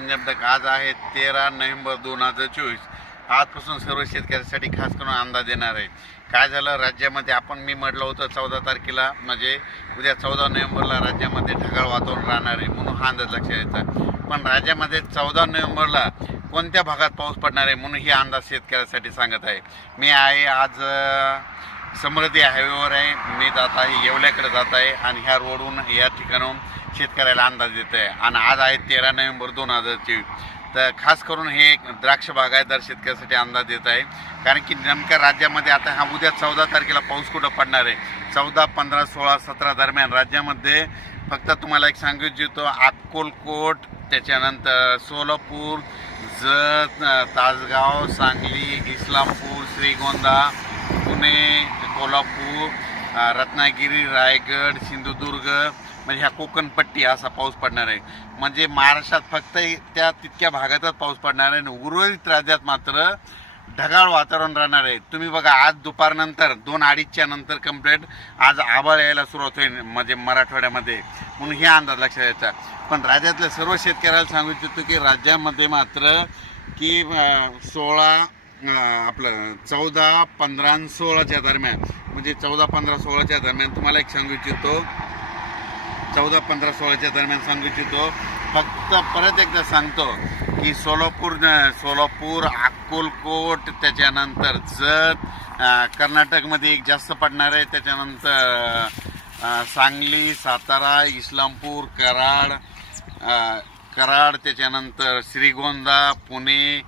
पंजाब तक आज आहे तेरा नोव्हेंबर दोन हजार चोवीस. आजपासून सर्व शेतकऱ्यांसाठी खास करून अंदाज देणार आहे. काय झालं? राज्यामध्ये आपण मी म्हटलं होतं चौदा तारखेला म्हणजे उद्या चौदा नोव्हेंबरला राज्यामध्ये ढगाळ वातावरण राहणार आहे म्हणून हा अंदाज लक्षात येतात पण राज्यामध्ये चौदा नोव्हेंबरला कोणत्या भागात पाऊस पडणार आहे म्हणून ही अंदाज शेतकऱ्यासाठी सांगत आहे. मी आहे आज समृद्धी हायवेवर आहे. मी जात आहे येवल्याकडे जात आहे आणि ह्या रोडहून या ठिकाणाहून शेतकऱ्याला अंदाज देत आहे. आणि आज आहे तेरा नोव्हेंबर दोन हजार चोवीस. तर खास करून हे एक द्राक्ष बागायतदार शेतकऱ्यासाठी अंदाज देत आहे. कारण की नेमक्या राज्यामध्ये आता हा उद्या चौदा तारखेला पाऊस कुठं पडणार आहे? चौदा पंधरा सोळा सतरा दरम्यान राज्यामध्ये फक्त तुम्हाला एक सांगू इच्छितो अक्कोलकोट त्याच्यानंतर सोलापूर जत तासगाव सांगली इस्लामपूर श्रीगोंदा पुणे कोल्हापूर रत्नागिरी रायगड सिंधुदुर्ग म्हणजे ह्या कोकणपट्टी असा पाऊस पडणार आहे. म्हणजे महाराष्ट्रात फक्त त्या तितक्या भागातच पाऊस पडणार आहे आणि उर्वरित राज्यात मात्र ढगाळ वातावरण राहणार आहे. तुम्ही बघा आज दुपारनंतर दोन अडीचच्या नंतर कंप्लीट आज आभाळ यायला सुरुवात होईल म्हणजे मराठवाड्यामध्ये. म्हणून हे अंदाज लक्षात येतात पण राज्यातल्या सर्व शेतकऱ्याला सांगू इच्छितो की राज्यामध्ये मात्र की सोळा आपलं चौदा पंधरा सोळाच्या दरम्यान. म्हणजे चौदा पंधरा सोळाच्या दरम्यान तुम्हाला एक सांगू इच्छितो. चौदा पंधरा सोळाच्या दरम्यान सांगू इच्छितो. फक्त परत एकदा सांगतो की सोलापूर सोलापूर अक्कोलकोट त्याच्यानंतर जत कर्नाटकमध्ये एक जास्त पडणार आहे. त्याच्यानंतर सांगली सातारा इस्लामपूर कराड कराड त्याच्यानंतर श्रीगोंदा पुणे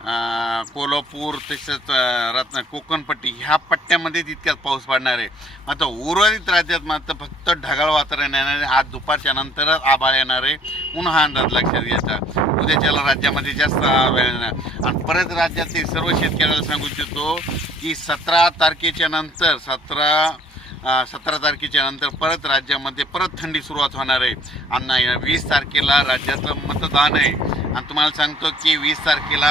कोल्हापूर तसंच रत्न कोकणपट्टी ह्या पट्ट्यामध्ये तितक्यात पाऊस पडणार आहे. मात्र उर्वरित राज्यात मात्र फक्त ढगाळ वातावरण येणार आहे. आज दुपारच्या नंतरच आभाळ येणार आहे. म्हणून हा अंदाज लक्षात घ्यायचा. उद्याच्याला राज्यामध्ये जास्त वेळ येणार. आणि परत राज्यातील सर्व शेतकऱ्याला सांगू इच्छितो की सतरा तारखेच्या नंतर सतरा सतरा तारखेच्या नंतर परत राज्यामध्ये परत थंडी सुरुवात होणार आहे. आणि वीस तारखेला राज्याचं मतदान आहे. आणि तुम्हाला सांगतो की वीस तारखेला